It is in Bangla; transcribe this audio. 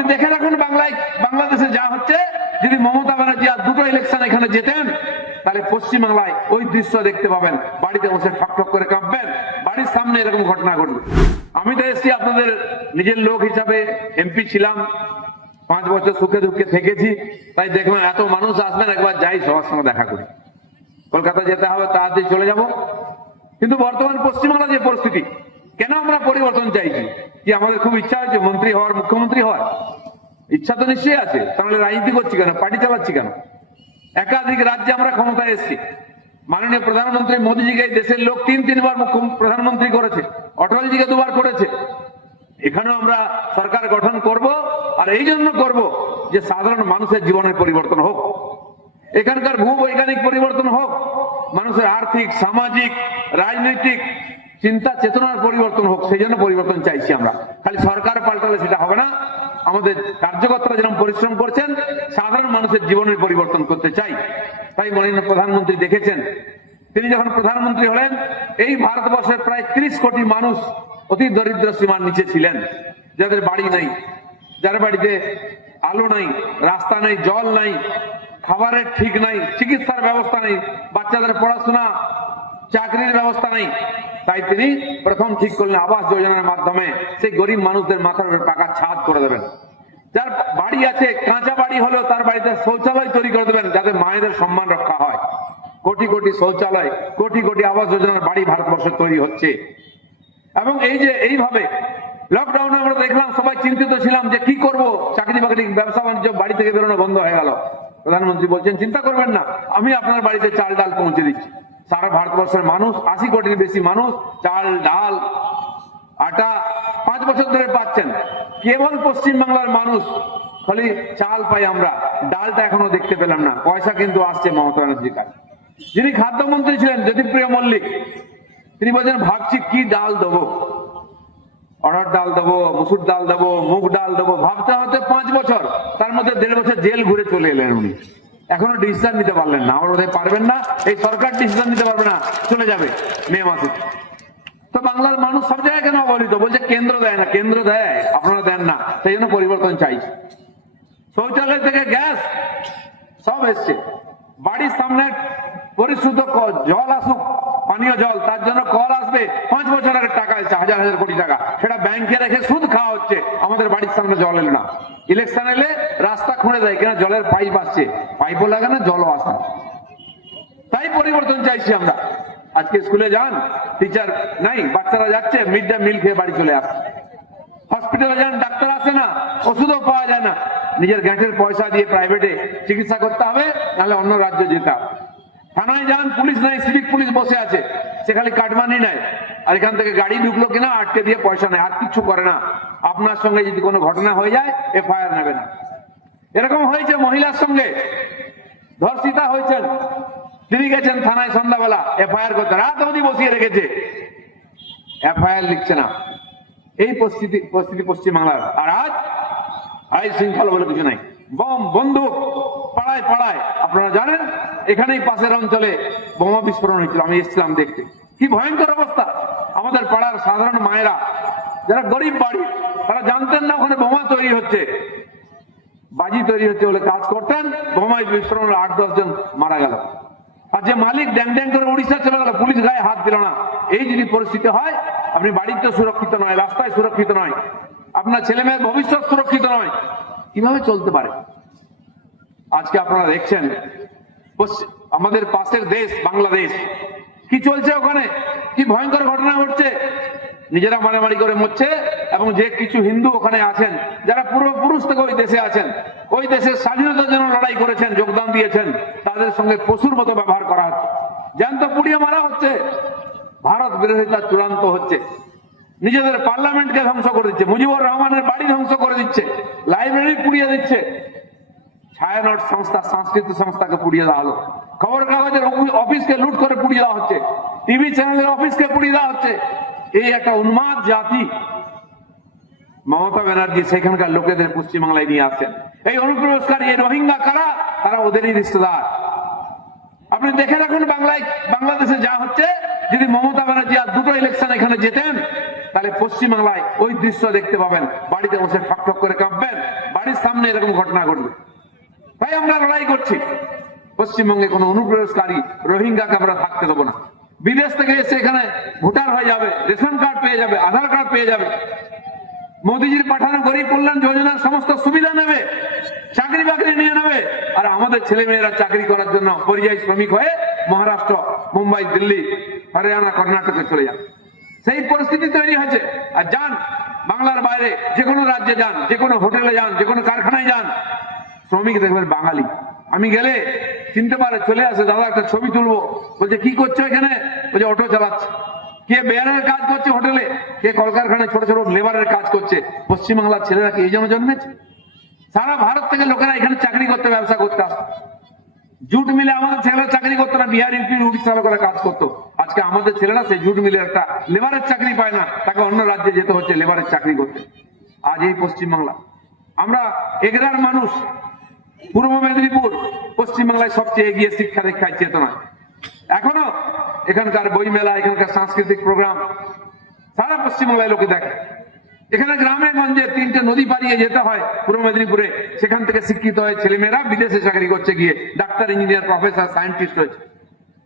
আপনি দেখে রাখুন বাংলাদেশে যা হচ্ছে, যদি মমতা ব্যানার্জি আর দুটো ইলেকশন এখানে জেতেন তাহলে পশ্চিমবাংলায় ওই দৃশ্য দেখতে পাবেন, বাড়িতে বসে ঠক ঠক করে কাঁপবেন, বাড়ির সামনে এরকম ঘটনা ঘটবে। আমি তো এসছি আপনাদের নিজের লোক হিসাবে, এমপি ছিলাম, 5 বছর সুখে দুঃখে থেকেছি, তাই দেখবেন এত মানুষ আসবেন, একবার যাই সবার সঙ্গে দেখা করি। কলকাতা যেতে হবে, তাড়াতাড়ি চলে যাব। কিন্তু বর্তমান পশ্চিমবাংলা যে পরিস্থিতি, কেন আমরা পরিবর্তন চাইছি? কি আমাদের খুব ইচ্ছা হয়েছে মন্ত্রী হওয়ার, মুখ্যমন্ত্রী হওয়ার? ইচ্ছা তো নিশ্চয়ই আছে, তাহলে রাজনীতি করছি কেন, পার্টি চালাচ্ছি কেন? একাধিক রাজ্যে আমরা ক্ষমতায় এসেছি, মাননীয় প্রধানমন্ত্রী মোদীজিকে দেশের লোক 3-3 বার প্রধানমন্ত্রী করেছে, অটলজিকে 2 বার করেছে। এখানেও আমরা সরকার গঠন করব, আর এই জন্য করব যে সাধারণ মানুষের জীবনের পরিবর্তন হোক, এখানকার ভূবৈজ্ঞানিক পরিবর্তন হোক, মানুষের আর্থিক, সামাজিক, রাজনৈতিক চিন্তা চেতনার পরিবর্তন হোক। সেই জন্য পরিবর্তন চাইছি আমরা। খালি সরকার পাল্টালে সেটা হবে না, আমাদের কার্যকর্তারা যেরকম পরিশ্রম করছেন, সাধারণ মানুষের জীবনের পরিবর্তন করতে চাই। তাই মাননীয় প্রধানমন্ত্রী দেখেছেন, তিনি যখন প্রধানমন্ত্রী হলেন, এই ভারতবর্ষের প্রায় 30 কোটি মানুষ অতি দরিদ্র সীমার নিচে ছিলেন, যাদের বাড়ি নাই, যার বাড়িতে আলো নাই, রাস্তা নেই, জল নাই, খাবারের ঠিক নাই, চিকিৎসার ব্যবস্থা নেই, বাচ্চাদের পড়াশোনা, চাকরির ব্যবস্থা নেই। তাই তিনি প্রথম ঠিক করলেন আবাস যোজনার মাধ্যমে সেই গরিব মানুষদের মাথার উপর পাকা ছাদ করে দেবেন। যার বাড়ি আছে, কাঁচা বাড়ি হলেও তার বাড়িতে শৌচালয় তৈরি করে দেবেন, যাতে মায়েদের সম্মান রক্ষা হয়। কোটি কোটি শৌচালয়, কোটি কোটি আবাস যোজনার বাড়ি ভারতবর্ষে তৈরি হচ্ছে। এবং এই যে এইভাবে লকডাউনে আমরা দেখলাম, সবাই চিন্তিত ছিলাম যে কি করব, চাকরি বাকরি, ব্যবসা বাণিজ্য, বাড়ি থেকে বেরোনো বন্ধ হয়ে গেল। প্রধানমন্ত্রী বলছেন চিন্তা করবেন না, আমি আপনার বাড়িতে চাল ডাল পৌঁছে দিচ্ছি। সারা ভারতবর্ষের মানুষ, 80 কোটির বেশি মানুষ চাল ডাল আটা 5 বছর ধরে পাচ্ছেন। কেবল পশ্চিমবাংলার মানুষ খালি চাল পাই, আমরা ডালটা এখনো দেখতে পেলাম না। পয়সা কিন্তু আসছে মমতা ব্যানার্জির কাছে। যিনি খাদ্যমন্ত্রী ছিলেন জ্যোতিপ্রিয় মল্লিক, তিনি বলছেন ভাবছি কি ডাল দেবো, অড়হর ডাল দেবো, মুসুর ডাল দেবো, মুগ ডাল দেবো, ভাবতে হতে 5 বছর, তার মধ্যে 1.5 বছর জেল ঘুরে চলে এলেন উনি। এখনো ডিসিশন নিতে পারলেন না। আমার বোধহয় পারবেন না, এই সরকার ডিসিশন নিতে পারবে না, চলে যাবে মে মাসে। তো বাংলার মানুষ সব জায়গায় কেন অবহেলিত? বলছে কেন্দ্র দেয় না, কেন্দ্র দেয়, আপনারা দেন না, সেই জন্য পরিবর্তন চাইছে। শৌচালয় থেকে গ্যাস সব এসছে, বাড়ির সামনে পরিশুদ্ধ জল আসুক, পানীয় জল, তার জন্য কল আসবে 5 বছর আগের টাকা এসছে, হাজার হাজার কোটি টাকা, সেটা ব্যাংকে রেখে সুদ খাওয়া হচ্ছে। আমাদের বাড়ির সামনে জল এলো না, ইলেকশন এলে রাস্তা খুঁড়ে দেয় কিনা, জলের পাইপ আসছে, পাইপও লাগে না, জলও আসে না। তাই পরিবর্তন চাইছি আমরা। আজকে স্কুলে যান, টিচার নাই, বাচ্চারা যাচ্ছে মিড ডে মিল খেয়ে বাড়ি চলে আসছে। হসপিটালে যান, ডাক্তার আসে না, ওষুধও পাওয়া যায় না, নিজের গ্যাসের পয়সা দিয়ে প্রাইভেটে চিকিৎসা করতে হবে, নাহলে অন্য রাজ্যে যেতে হবে। থানায় যান, পুলিশ নাই, সিভিক পুলিশ বসে আছে, সে খালি কাটমানি নেয়, আর এখান থেকে গাড়ি ঢুকলো কিনা আটকে দিয়ে পয়সা নেয়, আর কিছু করে না। আপনার সঙ্গে যদি কোনো ঘটনা হয়ে যায়, এফআইআর নেবে না। এরকম হয়েছে মহিলার সঙ্গে, ধর্ষিতা হয়েছেন, তিনি গেছেন থানায় সন্ধ্যাবেলা এফআইআর করতে, রাত অবধি বসিয়ে রেখেছে, এফআইআর লিখছে না। এই পরিস্থিতি পশ্চিমবাংলার। আর আজ আইন শৃঙ্খলা বলে কিছু নাই, বম বন্দুক পাড়ায় পাড়ায়। আপনারা জানেন এখানেই পাশের অঞ্চলে বোমা বিস্ফোরণ হয়েছিল, আমি এসেছিলাম দেখতে, কি ভয়ঙ্কর অবস্থা। আমাদের পাড়ার সাধারণ মায়েরা যারা গরিব বাড়ি, তারা জানতেন না ওখানে বোমা তৈরি হচ্ছে, বাজি তৈরি হচ্ছে বলে কাজ করতেন, বোমায় বিস্ফোরণ 8-10 জন মারা গেল। আর যে মালিক ড্যাং ড্যাং করে উড়িষ্যা চলে গেল, পুলিশ গায়ে হাত দিল না। এই যদি পরিস্থিতি হয়, আপনি বাড়িতে সুরক্ষিত নয়, রাস্তায় সুরক্ষিত নয়, আপনার ছেলে মেয়ের ভবিষ্যৎ সুরক্ষিত নয়, কিভাবে চলতে পারে? আজকে আপনারা দেখছেন আমাদের পাশের দেশ বাংলাদেশ, কি চলছে ওখানে, কি ভয়ঙ্কর ঘটনা ঘটছে। নিজেরা মারামারি করে মরছে, এবং যে কিছু হিন্দু ওখানে আছেন, যারা পূর্বপুরুষ থেকে ওই দেশে আছেন, ওই দেশের স্বাধীনতার জন্য লড়াই করেছেন, যোগদান দিয়েছেন, তাদের সঙ্গে পশুর মতো ব্যবহার করা হচ্ছে, জ্যান্ত পুড়িয়ে মারা হচ্ছে। ভারত বিরোধিতা চূড়ান্ত হচ্ছে, নিজেদের পার্লামেন্টকে ধ্বংস করে দিচ্ছে, মুজিবুর রহমানের বাড়ি ধ্বংস করে দিচ্ছে, লাইব্রেরি পুড়িয়ে দিচ্ছে, ছায়ানট সংস্থা, সাংস্কৃতিক সংস্থাকে পুড়িয়ে দেওয়া হলো, খবর কাগজের অফিসকে লুট করে পুড়িয়ে দেওয়া হচ্ছে, টিভি চ্যানেলের অফিসকে পুড়িয়ে দেওয়া হচ্ছে। এই একটা উন্মাদ জাতি মমতা ব্যানার্জি সেখানকার লোকেদের পশ্চিমবাংলায় নিয়ে আসছেন। এই অনুপ্রবেশকারী, এই রোহিঙ্গা কারা? তারা ওদেরই রিশতেদার। আপনি দেখে রাখুন বাংলাদেশে যা হচ্ছে, যদি মমতা ব্যানার্জি আর দুটো ইলেকশন এখানে জেতেন তাহলে পশ্চিমবাংলায় ওই দৃশ্য দেখতে পাবেন, বাড়িতে বসে ঠক ঠক করে কাঁপবেন, বাড়ির সামনে এরকম ঘটনা ঘটবে। তাই আমরা লড়াই করছি, পশ্চিমবঙ্গে কোনো অনুপ্রবেশকারী রোহিঙ্গাকে আমরা থাকতে দেবো না। বিদেশ থেকে এসে এখানে ভোটার হয়ে যাবে, রেশন কার্ড পেয়ে যাবে, আধার কার্ড পেয়ে যাবে, মোদীজির পাঠানো গরিব কল্যাণ যোজনার সমস্ত সুবিধা নেবে, চাকরি বাকরি নিয়ে নেবে, আর আমাদের ছেলে মেয়েরা চাকরি করার জন্য পরিযায়ী শ্রমিক হয়ে মহারাষ্ট্র, মুম্বাই, দিল্লি, হরিয়ানা, কর্ণাটকে চলে যাবে। সেই পরিস্থিতি তৈরি হয়েছে। আর যান বাংলার বাইরে যে কোনো রাজ্যে যান, যে কোনো হোটেলে যান, যে কোনো কারখানায় যান, শ্রমিক দেখবেন বাঙালি। আমি গেলে চিনতে পারে, চলে আসে, দাদা একটা ছবি তুলবো। বলছে কি করছো এখানে? বলছে অটো চালাচ্ছে। কে বেয়ারের কাজ করছে হোটেলে, কে কলকারখানায় ছোট ছোট লেবারের কাজ করছে। পশ্চিমবাংলার ছেলেরা কি এই জন্য জন্মেছে? সারা ভারত থেকে লোকেরা এখানে চাকরি করতে, ব্যবসা করতে আসতো। জুট মিলে আমাদের ছেলেরা চাকরি করতো না, বিহার, ইউপি, উড়িষ্যা লোকেরা কাজ করতো। আজকে আমাদের ছেলেরা সেই জুট মিলে একটা লেবারের চাকরি পায় না, তাকে অন্য রাজ্যে যেতে হচ্ছে লেবারের চাকরি করতে। আজ এই পশ্চিমবাংলা, আমরা এগরার মানুষ, পূর্ব মেদিনীপুর পশ্চিমবাংলায় সবচেয়ে এগিয়ে শিক্ষা দীক্ষায় চেতনা। এখনো এখানকার বই মেলা, এখানকার সাংস্কৃতিক প্রোগ্রাম সারা পশ্চিমবাংলায় লোকে দেখে। এখানে গ্রামে গঞ্জে 3টে নদী পাড়িয়ে যেতে হয় পূর্ব মেদিনীপুরে, সেখান থেকে শিক্ষিত হয়ে ছেলেমেয়েরা বিদেশে চাকরি করছে, গিয়ে ডাক্তার, ইঞ্জিনিয়ার, প্রফেসর, সায়েন্টিস্ট হয়েছে।